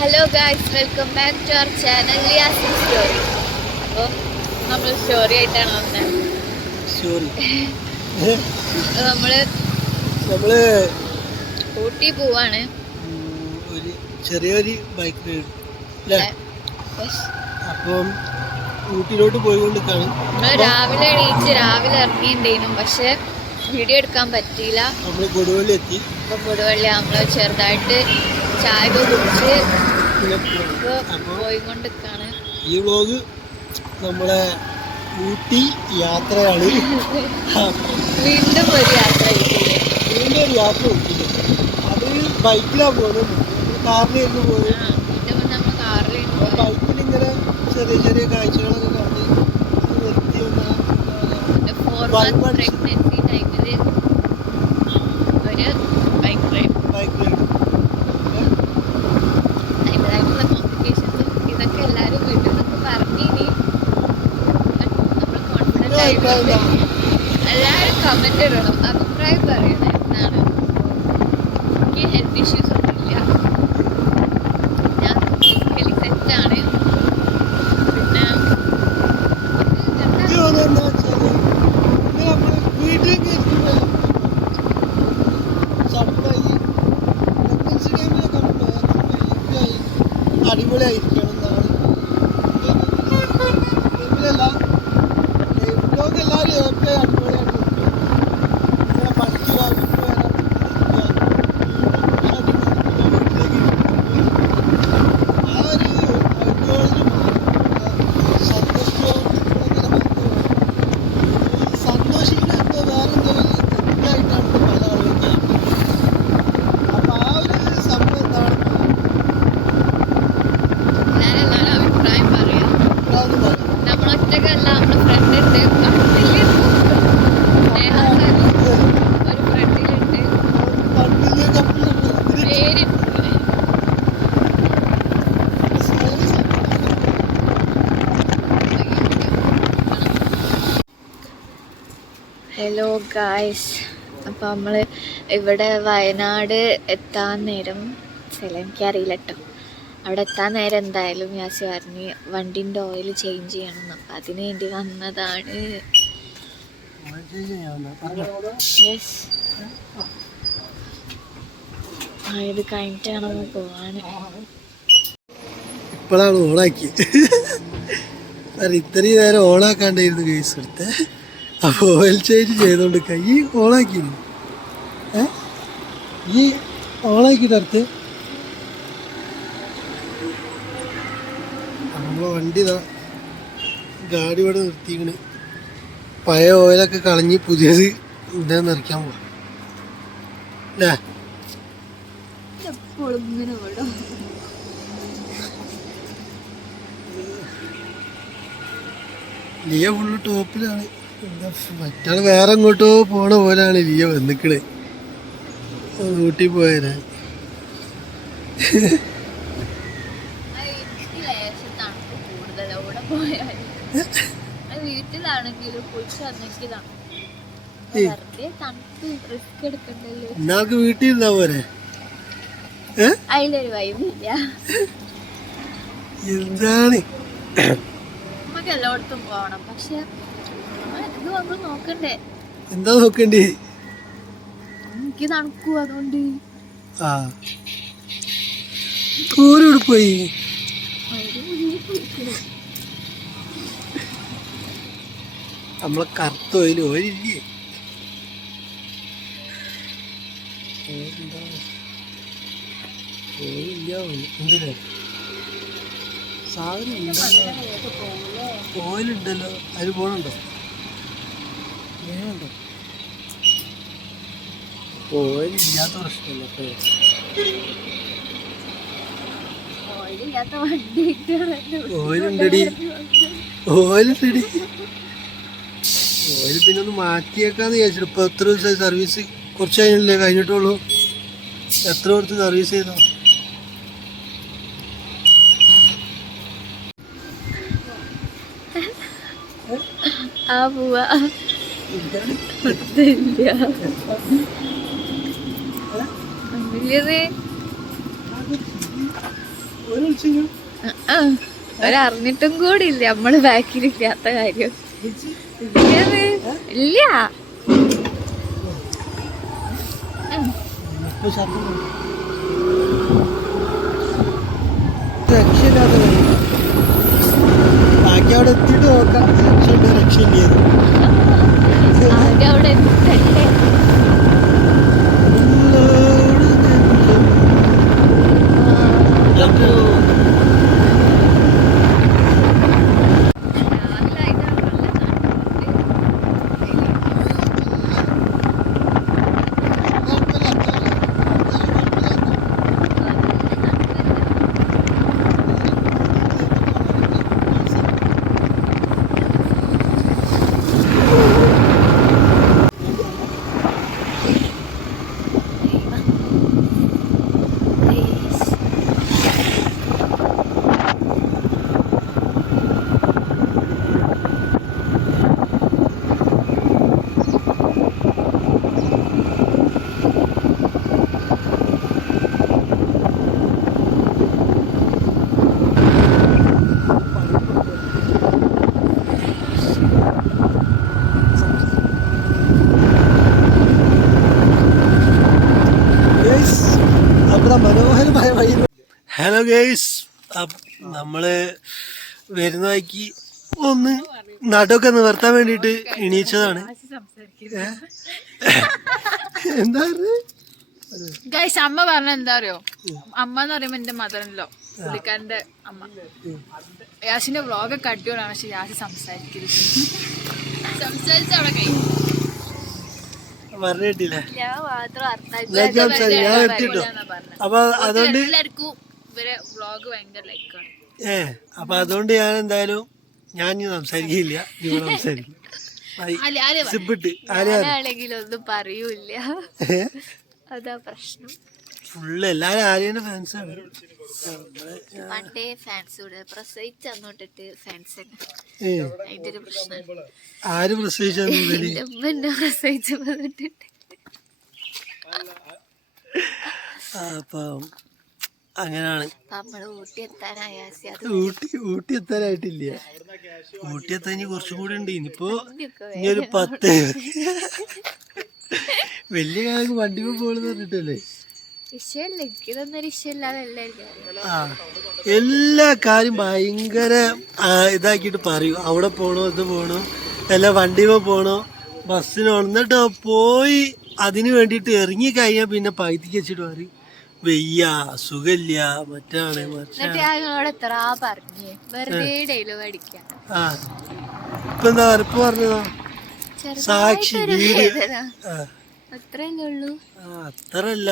Hello guys, welcome back to our channel ലിയാസ് story. അപ്പോൾ നമ്മൾ സ്റ്റോറി ആയിട്ടാണ് വന്നത്. നമ്മള് ഊട്ടി പോവാണ്. ഒരു ചെറിയൊരു ബൈക്ക് റൈഡ് അല്ലേ? അപ്പം ഊട്ടിയിലോട്ട് പോയിക്കൊണ്ടിരിക്കുകയാണ്. നമ്മൾ രാവിലെ എണീച്ച് രാവിലെ ഇറങ്ങിയിട്ടുണ്ടേനും, പക്ഷെ വീഡിയോ എടുക്കാൻ പറ്റിയില്ല. നമ്മൾ കൊടുവള്ളി എത്തി. കൊടുവള്ളി നമ്മൾ ചെറുതായിട്ട് ചായ കുടിച്ച് പോയിക്കൊണ്ടിരിക്കുകയാണ്. ഈ വ്ളോഗ് നമ്മളെ ഊട്ടി യാത്രയാണ്. വീണ്ടും ഒരു യാത്ര ഊട്ടിയില് അത് ബൈക്കിലാണ് പോകുന്നത്. കാറിലായിരുന്നു പോകുന്നത്. നമ്മൾ കാറിലായിരുന്നു. ബൈക്കിലിങ്ങനെ ചെറിയ ചെറിയ കാഴ്ചകളൊക്കെ കണ്ട് നിർത്തി പ്രഗ്നൻസി ടൈമില് ഒരു ബൈക്ക് റൈഡ്. അതിൻ്റെതായിട്ടുള്ള കോംപ്ലിക്കേഷൻസും ഇതൊക്കെ എല്ലാവരും വീട്ടിൽ നിന്ന് പറഞ്ഞിനി. നമ്മൾ കോൺഫിഡൻ്റ് ആയിട്ട് എല്ലാവരും കമൻ്റ് ഇടണം, അഭിപ്രായം പറയണം. എന്താണ് എനിക്ക് ഹെൽത്ത് ഇഷ്യൂസ് ഒന്നുമില്ല, ഞാൻ ഫിസിക്കലി സെറ്റാണ്. പിന്നെ അടിപൊളിയായിരിക്കണം എന്നാണ് എല്ലാവരും ഏറ്റവും അടിപൊളിയായിട്ട് പഠിച്ചു ഹലോ ഗായ്സ്, അപ്പോൾ നമ്മൾ ഇവിടെ വയനാട് എത്താൻ നേരം എനിക്കറിയില്ല കേട്ടോ. അവിടെ എത്താൻ നേരം എന്തായാലും യാസി പറഞ്ഞ് വണ്ടിൻ്റെ ഓയിൽ ചേഞ്ച് ചെയ്യണം. അപ്പം അതിന് വേണ്ടി വന്നതാണ്. യെസ്, ഇത് കഴിഞ്ഞിട്ടാണ് നമ്മൾ പോവാണ്. ഇപ്പോഴാണ് ഓണാക്കി. ഇത്രയും നേരം ഓണാക്കാണ്ടായിരുന്നു കേസ് എടുത്ത്. അപ്പോൾ ഓയിൽ ചേഞ്ച് ചെയ്തോണ്ട് ഈ ഓണാക്കി ഈ ഓണാക്കിയിട്ടടുത്ത് നമ്മളെ വണ്ടി ഗാഡി ഇവിടെ നിർത്തിക്കണ്. പഴയ ഓയിലൊക്കെ കളഞ്ഞ് പുതിയത് ഇതേ നിറയ്ക്കാൻ പോവാ അല്ലേ? ലിയ ഫുള്ള് ടോപ്പിലാണ്. മറ്റാള് വേറെ എങ്ങോട്ടോ പോണ പോലാണ് ലിയ വന്നിക്കണ്. ഊട്ടി പോയാ എന്നാൾക്ക് വീട്ടിൽ ഇരുന്നാ പോരെ? അതിലൊരു വൈബില്ല. എന്താണ് നമുക്ക് എല്ലായിടത്തും പോകണം, പക്ഷെ ഇത് നമ്മൾ നോക്കണ്ടേ? എന്താ നോക്കണ്ടേ? എനിക്ക് തണുക്കൂ, അതുകൊണ്ട് ഓരോട് പോയി നമ്മളെ കറുത്ത ഓയില് ഓയിലില്ലേ? എന്തിനാ സാധനം ഓയിലുണ്ടല്ലോ, അതിന് പോണുണ്ടോ? വേണ്ടോ? ഓയിലില്ലാത്ത പ്രശ്നമല്ല. ഓയിലുണ്ടടി, ഓയിലുണ്ടടി. ഓയിൽ പിന്നെ ഒന്ന് മാറ്റിയേക്കാന്ന് വിചാരിച്ചിട്ട്. ഇപ്പൊ എത്ര ദിവസമായി സർവീസ്? കുറച്ച് കഴിഞ്ഞിട്ടുള്ളൂ. എത്ര കൊടുത്ത് സർവീസ് ചെയ്തോ? പോവാ ഒരറിഞ്ഞിട്ടും കൂടി ഇല്ല നമ്മള് ബാക്കിലില്ലാത്ത കാര്യം. ഇല്ല രക്ഷയില്ലാതെ ബാക്കി അവിടെ എത്തിയിട്ട് നോക്കാം. രക്ഷയില്ല അവിടെ എത്തല്ലേ. മനോഹരമായ വഴി. ഹലോ ഗേയ്സ്, നമ്മള് വരുന്ന വഴിക്ക് ഒന്ന് നടൊക്കെ നിവർത്താൻ വേണ്ടിട്ട് എണീച്ചതാണ്. എന്താ ഗൈസ്, അമ്മ പറഞ്ഞ എന്താ അറിയോ? അമ്മ എന്ന് പറയുമ്പോ എന്റെ മദറിലോ, പുള്ളിക്കാരന്റെ അമ്മ. യാസിന്റെ വ്ളോഗൊക്കെ അടിപൊളിയാണ്, പക്ഷെ യാസി സംസാരിക്കരുത്. സംസാരിച്ചവിടെ കഴിഞ്ഞു പറഞ്ഞിട്ടില്ല. ഞാൻ മാത്രം ഞാൻ എത്തിട്ടോ. അപ്പൊ അതുകൊണ്ട് എല്ലാവർക്കും ഇവരെ വ്ളോഗ് ഭയങ്കര ലൈക്കാണ്. അപ്പൊ അതുകൊണ്ട് ഞാൻ എന്തായാലും ഞാൻ സംസാരിക്കില്ല. നിങ്ങൾ സംസാരിക്കും. ആരാണെങ്കിലും ഒന്നും പറയൂല. അതാ പ്രശ്നം. ഫുള്ള് എല്ലാരും ആര്യന്റെ ഫാൻസാണ്. പണ്ടേ ഫാൻസ് കൂടെ പ്രസവിച്ച് അന്നോട്ടിട്ട് ഫാൻസ്. അതിന്റെ ഒരു പ്രശ്നം. ആര് പ്രസവിച്ചു? പ്രസവിച്ചു വന്നിട്ടുണ്ട്. അപ്പൊ അങ്ങനാണ്. നമ്മള് ഊട്ടി എത്താനായ ഊട്ടി എത്താനായിട്ടില്ല. ഊട്ടി എത്താൻ ഇനി കുറച്ചും കൂടി ഉണ്ട്. ഇനിയിപ്പോ ഇനിയൊരു 10 വലിയ കാലം വണ്ടിക്ക് പോണെന്ന് പറഞ്ഞിട്ടല്ലേ. എല്ലാ കാര്യം ഭയങ്കര ഇതാക്കിട്ട് പറയും. അവിടെ പോണോ, ഇത് പോണോ, അല്ല വണ്ടിമ പോണോ, ബസ്സിന് എന്നിട്ടോ പോയി അതിന് വേണ്ടിട്ട് ഇറങ്ങി കഴിഞ്ഞാൽ പിന്നെ പകുതിക്ക് വെച്ചിട്ട് പറയും വെയ്യ, സുഖമില്ല, മറ്റാണ് ഇപ്പൊ എന്താ ഇപ്പൊ പറഞ്ഞതോ സാക്ഷി വീട്. അത്രല്ല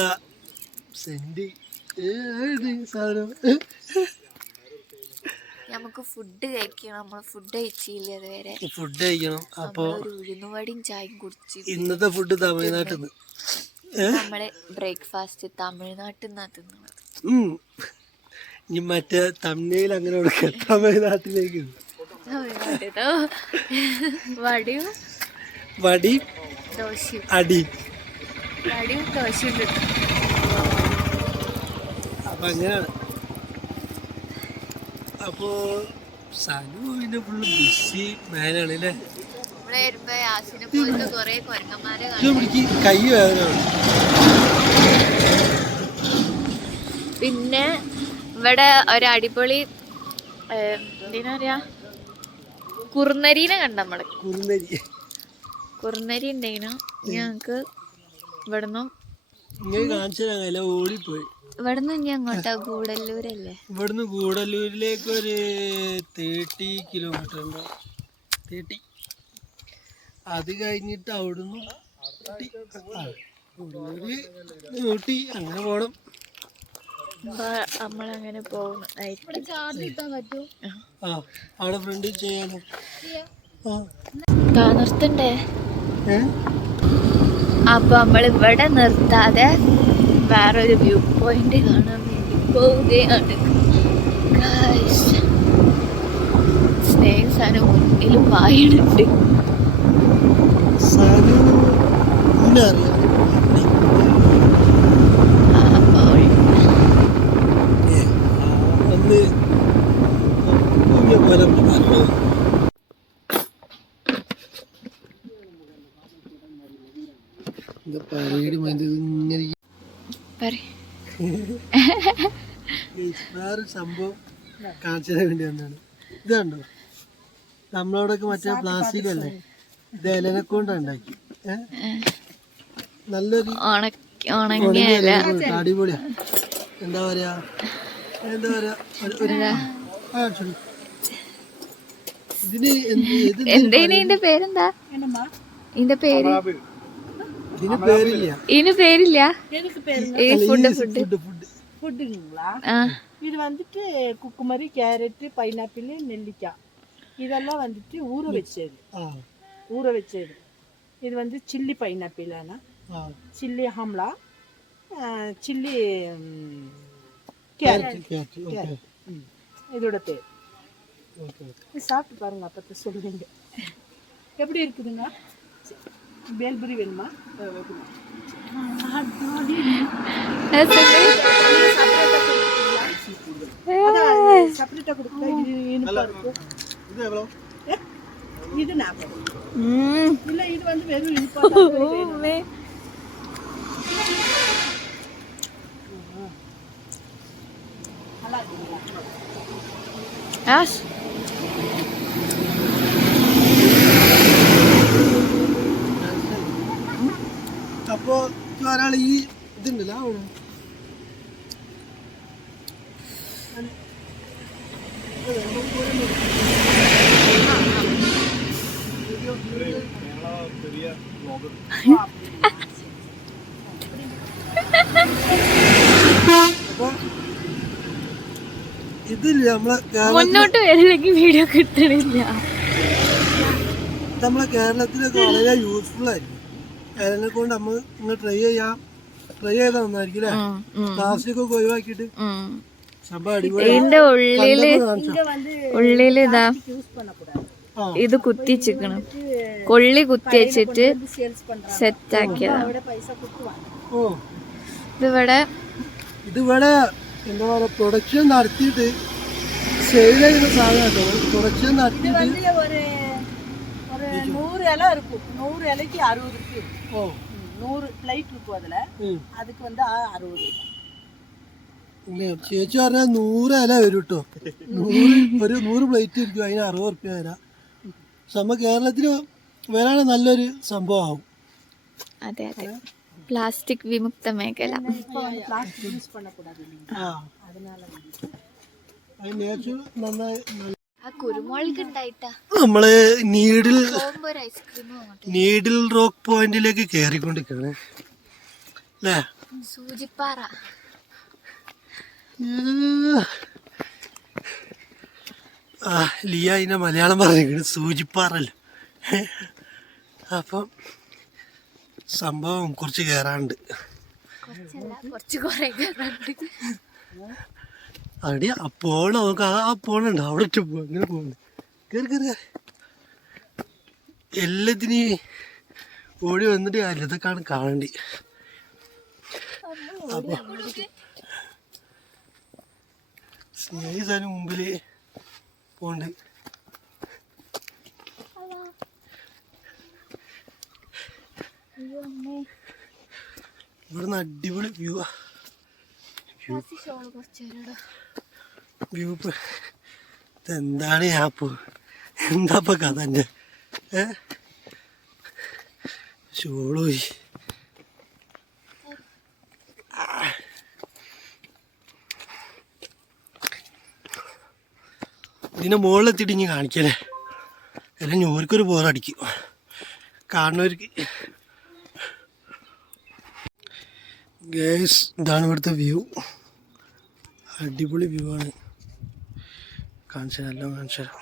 സെന്റ് സാധനം. നമുക്ക് ഫുഡ് കഴിക്കണം. നമ്മൾ ഫുഡ് കഴിച്ചില്ല അതുവരെ. ഫുഡ് കഴിക്കണം. അപ്പൊ ഉഴുന്നുവടിയും ചായയും കുടിച്ചു. ഇന്നത്തെ ഫുഡ് തമിഴ്നാട്ടിൽ നിന്ന്. നമ്മളെ ബ്രേക്ക്ഫാസ്റ്റ് തമിഴ്നാട്ടിൽ നിന്നാ തിന്നത്. ഇനി മറ്റേ തമിഴിൽ അങ്ങനെ കൊടുക്കുക. തമിഴ്നാട്ടിലേക്ക് വടി ദോശയും അടി. വടിയും ദോശയും കിട്ടും. അപ്പൊ അങ്ങനെയാണ്. അപ്പോ സനു പിന്നെ ഫുള്ള് ബിസി മാനാണ് അല്ലേ. കൈ വേദനയാണ്. പിന്നെ ഇവിടെ ഒരു അടിപൊളി എന്താ പറയാ, കുറുനരീനെ കണ്ട നമ്മള്. കുറുനരി ഉണ്ടായിനോ ഞങ്ങക്ക്. ഇവിടുന്ന് ഓടിപ്പോയി. ഇവിടുന്ന് ഇനി അങ്ങോട്ടാ ഗൂഡല്ലൂരല്ലേ. ഇവിടുന്ന് ഗൂഡല്ലൂരിലേക്ക് ഒരു 30 കിലോമീറ്റർ ഉണ്ടാവും. 30. അത് കഴിഞ്ഞിട്ട് അവിടുന്ന് ഊട്ടി അങ്ങനെ പോണം. നമ്മളങ്ങനെ പോകുന്നു. അവിടെ ഫ്രണ്ട് ചെയ്യാനോ നിർത്തണ്ടേ. അപ്പൊ നമ്മൾ ഇവിടെ നിർത്താതെ വേറൊരു വ്യൂ പോയിന്റ് കാണാൻ വേണ്ടി പോവുകയാണ്. സ്നേഹസാനം മുന്നിലും വായിടുണ്ട്. വേറെ സംഭവം കാണിച്ചതിന് വേണ്ടി വന്നാണ്. ഇത് കണ്ടോ, നമ്മളോടൊക്കെ മറ്റേ പ്ലാസ്റ്റിക് അല്ലേ, ഇത് ഇലനെ കൊണ്ടാണ് ഉണ്ടാക്കി. നല്ലൊരു അടിപൊളിയാ. എന്താ പറയാ ഇതിന്റെ പേരെന്താ? ഇതിന്റെ പേര് ഇതിന് പേരില്ല. இது வந்துட்டு குக்குமரி, கேரட், பைனாப்பிள், நெல்லிக்காய் இதெல்லாம் வந்துட்டு ஊற வச்சது. இது வந்து சில்லி பைனாப்பிள், சில்லி ஹம்லா, சில்லி கேரட். இதோட பேர் சாப்பிட்டு பாருங்க, அப்போ சொல்லுவீங்க எப்படி இருக்குதுங்க. பேல்புரி வேணுமா? செப்பரேட்டா கொடுத்தா இது இனிப்பா இருக்கும். இது 40. இல்ல இது வந்து வெறும் இனிப்பா தான். நல்லா இருக்குங்களா? അപ്പോ ഒരാൾ ഈ ഇതുണ്ടല്ലോ അവിടെ ഇതില്ല, മുന്നോട്ട് വരില്ലെങ്കിൽ വീഡിയോ കിട്ടണില്ല. നമ്മളെ കേരളത്തിലൊക്കെ വളരെ യൂസ്ഫുൾ ആയിരിക്കും. അതിനെ കൊണ്ട് നമ്മൾ ട്രൈ ചെയ്താൽ നന്നായിരിക്കും അല്ലേ. പ്ലാസ്റ്റിക് ഒക്കെ ഒഴിവാക്കിയിട്ട് സംഭവം അടിപൊളി. ഇതിന്റെ ഉള്ളില് ഇതാ ഇത് കുത്തിച്ചിക്കണം, കൊള്ളി കുത്തി വെച്ചിട്ട് സെറ്റ് ആക്കിയതാ. ഇതിവിടെ എന്താ പറയാ, പ്രൊഡക്ഷൻ നടത്തിയിട്ട് സെയിൽ ചെയ്യുന്ന സാധനം. പ്രൊഡക്ഷൻ നടത്തിയിട്ട് 100 இலை இருக்கும். 100 இலைக்கு 60 இருக்கு. 100 பிளேட் இருக்கும். அதுக்கு வந்து 60. ചേച്ചി പറഞ്ഞാൽ 100 ഇല വരും കേട്ടോ. 100 പ്ലേറ്റ് ഇരിക്കും, അതിന് 60 റുപ്യ വരാം. നമ്മ കേരളത്തിന് വരാണ് നല്ലൊരു സംഭവം ആവും. അതെ അതെ, പ്ലാസ്റ്റിക് വിമുക്ത മേഖല. നമ്മള് നീഡിൽ റോക്ക് പോയിന്റിലേക്ക് കേറിക്കൊണ്ടിരിക്കുകയാണ് അല്ലേ. സൂചിപ്പാറ. ലിയ അതിന്റെ മലയാളം പറഞ്ഞിരിക്കണ് സൂചിപ്പാറല്ലോ. അപ്പം സംഭവം കുറച്ച് കയറാണ്ട് അടി അപ്പോൾ നമുക്ക് ആ പോണുണ്ട് അവിടെ ഇട്ട് പോകും. അങ്ങനെ പോകുന്നു. കയറി എല്ലാത്തിനും ഓടി വന്നിട്ട് ഇതൊക്കെയാണ് കാണേണ്ടി. അപ്പൊ സ്നേഹിതന് മുമ്പില് പോണ്ട്. ഇവിടുന്ന് അടിപൊളി വ്യൂ ഇതെന്താണ് ആപ്പ്, എന്താപ്പ കഥ എൻ്റെ ഷോളോയി. ഇതിൻ്റെ മുകളിലെത്തിയിട്ട് ഇനി കാണിക്കല്ലേ, എല്ലാം ഞോർക്കൊരു ബോറടിക്കും കാണുന്നവർക്ക്. ഗേസ് ഇതാണ് ഇവിടുത്തെ വ്യൂ, അടിപൊളി വ്യൂ ആണ്. കാണിച്ചു തരാം, എല്ലാം കാണിച്ചു തരാം.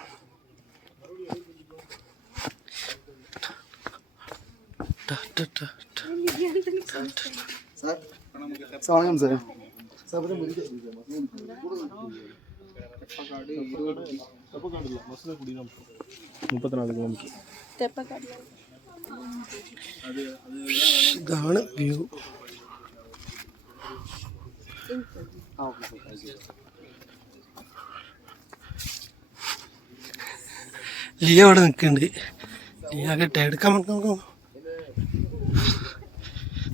ഇതാണ് വ്യൂ. ലിയ അവിടെ നിൽക്കുന്നുണ്ട്. ലിയ കേട്ടെ എടുക്കാൻ നോക്കാം.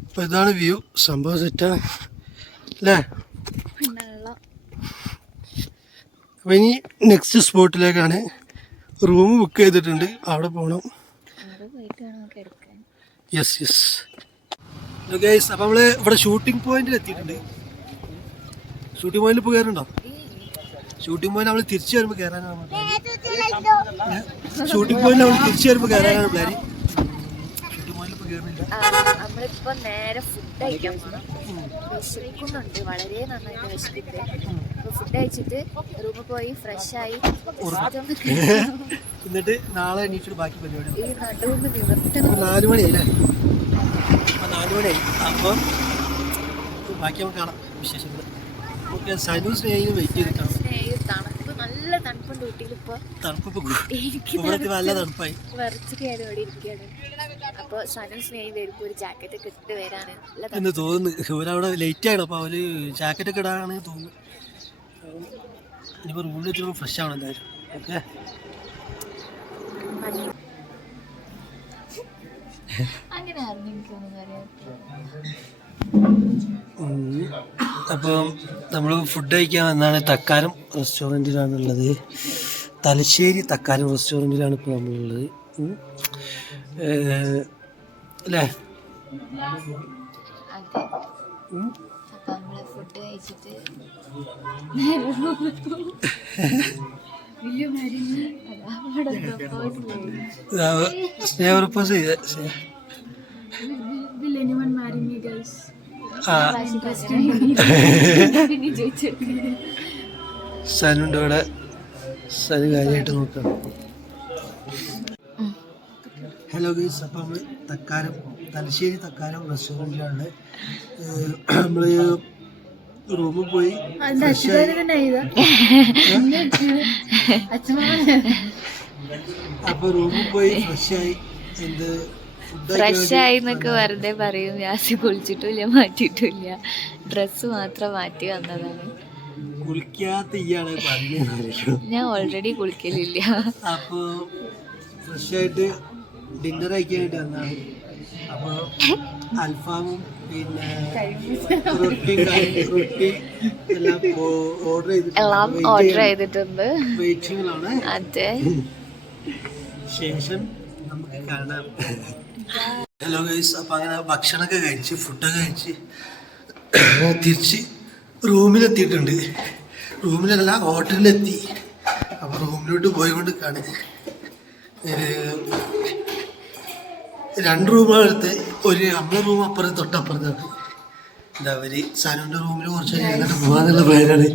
അപ്പൊ ഇതാണ് വ്യൂ. സംഭവം സെറ്റാണ് അല്ലേ? അപ്പൊ ഇനി നെക്സ്റ്റ് സ്പോട്ടിലേക്കാണ്. റൂം ബുക്ക് ചെയ്തിട്ടുണ്ട്, അവിടെ പോകണം. Yes yes. ഗൈസ്, അപ്പം നമ്മൾ ഇവിടെ ഷൂട്ടിംഗ് പോയിന്റിൽ എത്തിയിട്ടുണ്ട്. ഷൂട്ടിംഗ് പോയിന്റിൽ ഇപ്പോൾ കയറുന്നുണ്ടോ? ഷൂട്ടിംഗ് പോയിന്റ് നമ്മൾ തിരിച്ചു വരുമ്പോൾ കയറാനാണ്. ഷൂട്ടിംഗ് പോയിന്റ് നമ്മൾ തിരിച്ചു വരുമ്പോൾ കയറാനാണ് പ്ലാൻ. ഷൂട്ടിംഗ് പോയിന്റിൽ ഇപ്പോൾ കയറുന്നില്ല. നമ്മളിപ്പോ നേരെ ഫുഡ് കഴിക്കാൻ വിശക്കുന്നുണ്ട്, വളരെ നന്നായിട്ട് വിശക്കുന്നുണ്ട്. ഫുഡ് കഴിച്ചിട്ട് റൂമിൽ പോയി ഫ്രഷ് ആയി എന്നിട്ട് നാളെ എണീച്ചിട്ട് ബാക്കി പരിപാടി. ഈ നടുവൊന്ന് നിവർത്തണം. 4 മണിയായില്ലേ? 4 മണിയായി. അപ്പം ബാക്കി നമുക്ക് കാണാം വിശേഷങ്ങൾ. ഓക്കെ, സനു സ്നേഹിയും വെയിറ്റ് ചെയ്തിട്ടാണ്. തണുപ്പ്, നല്ല തണുപ്പുണ്ട് ഊട്ടിയിൽ ഇപ്പോൾ. തണുപ്പ് നല്ല തണുപ്പായി വരച്ച് കയറി അവിടെ ഇരിക്കുകയാണ്. അപ്പോൾ സനു സ്നേഹി വരുമ്പോൾ ഒരു ജാക്കറ്റ് ഒക്കെ ഇട്ട് വരാണ് എന്ന് തോന്നുന്നു. ഇവരവിടെ ലേറ്റ് ആണ്, അപ്പോൾ അവര് ജാക്കറ്റ് ഒക്കെ ഇടാനാണ് തോന്നുന്നു. ഇനിയിപ്പോൾ റൂമിൽ വെച്ചിട്ട് ഫ്രഷ് ആവണം എന്തായാലും. ഓക്കെ, അങ്ങനെ എനിക്കൊന്നും അറിയാം. അപ്പം നമ്മൾ ഫുഡ് കഴിക്കാൻ വന്നാണ്. തക്കാരം റെസ്റ്റോറൻറ്റിലാണുള്ളത്. തലശ്ശേരി തക്കാരം റെസ്റ്റോറൻറ്റിലാണ് ഇപ്പോൾ നമ്മളുള്ളത് അല്ലേ? അപ്പം നമ്മൾ ഫുഡ് കഴിച്ചിട്ട് സ്നേഹ പ്രപ്പോസ് ചെയ്ത സനുണ്ട് ഇവിടെ. സനു കാര്യമായിട്ട് നോക്കാം. ഹലോ ഗൈസ്, അപ്പം നമ്മൾ തലശ്ശേരി തക്കാരം റെസ്റ്റോറൻറ്റിലാണ്. നമ്മൾ റൂമിൽ പോയി അപ്പോൾ റൂമിൽ പോയി ഫ്രഷായി. എന്ത് ഫ്രഷ് ആയി എന്നൊക്കെ വെറുതെ പറയും. യാസി കുളിച്ചിട്ടില്ല, മാറ്റിയിട്ടില്ല, ഡ്രസ്സ് മാത്രം മാറ്റി വന്നതാണ്. കുളിക്കാത്ത ഇയാളെ പറഞ്ഞു. ഞാൻ ഓൾറെഡി കുളിക്കലില്ല. അപ്പോൾ ഫ്രഷായിട്ട് ഡിന്നർ കഴിക്കാനായിട്ട് വന്നതാണ്. അപ്പോൾ അൽഫാമും പിന്നെ റൊട്ടി എല്ലാം ഓർഡർ ചെയ്തിട്ടുണ്ട്. വെയിറ്റിങ്ങിലാണ്. അതെ, ശേഷം നമുക്ക് കാണാം. ഹലോ ഗൈസ്, അപ്പം അങ്ങനെ ഭക്ഷണമൊക്കെ കഴിച്ച് ഫുഡൊക്കെ കഴിച്ച് തിരിച്ച് റൂമിലെത്തിയിട്ടുണ്ട്. റൂമിലല്ല, ഹോട്ടലിലെത്തി. അപ്പോൾ റൂമിലോട്ട് പോയിക്കൊണ്ട് കാണുക. 2 റൂമാണ് എടുത്ത്. നമ്മളെ റൂം അപ്പുറത്ത് തൊട്ടപ്പുറത്താണ്. എന്താ അവർ സനുവിൻ്റെ റൂമിൽ കുറച്ച് കഴിഞ്ഞിട്ട് പോകാന്നുള്ള പ്ലാനാണ്.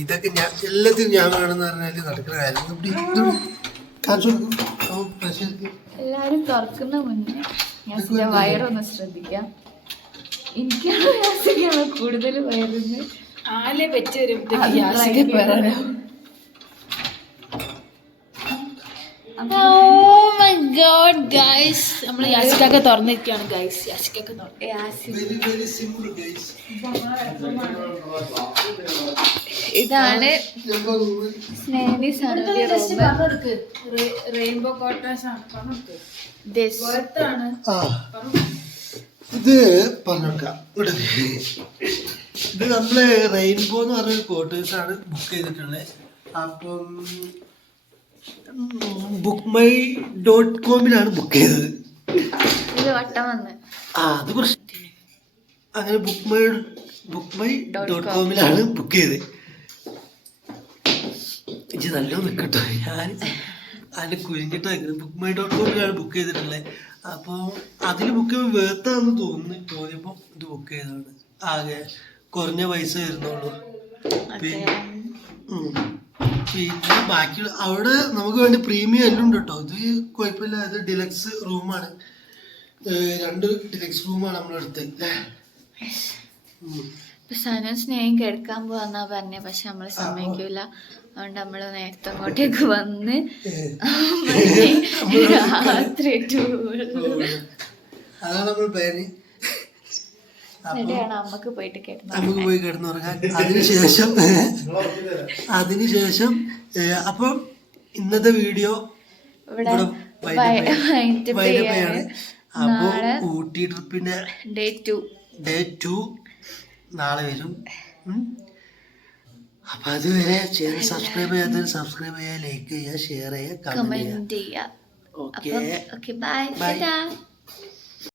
ഇതൊക്കെ ഞാൻ എല്ലാത്തിനും ഞാൻ വേണമെന്ന് പറഞ്ഞാൽ നടക്കുന്ന കാര്യം. എല്ലാരും തുറക്കുന്ന മുന്നേ യാസിന്റെ വയറൊന്ന് ശ്രദ്ധിക്കാം. എനിക്കാണ് കൂടുതൽ വയറുന്ന് ആലെ വെച്ച് വരുമ്പോ നമ്മള് യാസിക്കൊക്കെ തുറന്നിരിക്കുകയാണ് ഗൈസ്. യാസിക്കൊക്കെ ഇതാണ് സ്നേഹി സനുവിന്റെ റെയിൻബോ കോട്ടേഴ്സ് ആണ്. ഇത് പറഞ്ഞോക്കാം. ഇത് നമ്മള് റെയിൻബോ എന്ന് പറഞ്ഞൊരു ക്വാർട്ടേഴ്സാണ് ബുക്ക് ചെയ്തിട്ടുള്ളത്. അപ്പം bookmy.com ബുക്ക് ചെയ്തത്. ഇത് വട്ടം വന്ന് അത് പ്രശ്നം. അങ്ങനെ bookmy.com ബുക്ക് ചെയ്തത്. ഇത് നല്ലോണം നിൽക്കട്ടോ, ഞാൻ അതിന് കുഴിഞ്ഞിട്ട് bookmy.com ബുക്ക് ചെയ്തിട്ടുള്ളത്. അപ്പോൾ അതിൽ ബുക്ക് ചെയ്യുമ്പോൾ വേർത്താന്ന് തോന്നിയപ്പോൾ ഇത് ബുക്ക് ചെയ്തതാണ്. ആകെ കുറഞ്ഞ പൈസ വരുന്നുള്ളൂ. പിന്നെ ബാക്കി അവിടെ നമുക്ക് വേണ്ടി പ്രീമിയം എല്ലാം ഉണ്ട് കേട്ടോ. ഇത് കുഴപ്പമില്ല. ഇത് ഡിലക്സ് റൂമാണ്. 2 ഡിലക്സ് റൂമാണ് നമ്മളെടുത്ത്. സനു സ്നേഹം കിടക്കാൻ പോവാന്നാ പറഞ്ഞേ, പക്ഷെ നമ്മള് സമ്മതിക്കൂല. അതുകൊണ്ട് നമ്മൾ നേരത്തെ അങ്ങോട്ടേക്ക് വന്ന് രാത്രി അതാണ് നമ്മൾ പ്ലാന്. അമ്മക്ക് പോയിട്ട് കിടന്നു. നമുക്ക് പോയി കിടന്നുറങ്ങാൻ. അതിനുശേഷം അപ്പം ഇന്നത്തെ വീഡിയോ ഇവിടെ വൈകിട്ടാണ്. അപ്പൊ ഊട്ടി ട്രിപ്പിന്റെ ഡേ 2 നാളെ വരും. അപ്പൊ അതുവരെ ചാനൽ സബ്സ്ക്രൈബ് ചെയ്യാത്തവർ സബ്സ്ക്രൈബ് ചെയ്യുക, ലൈക്ക് ചെയ്യുക, ഷെയർ ചെയ്യുക, കമന്റ് ചെയ്യുക. Okay, by.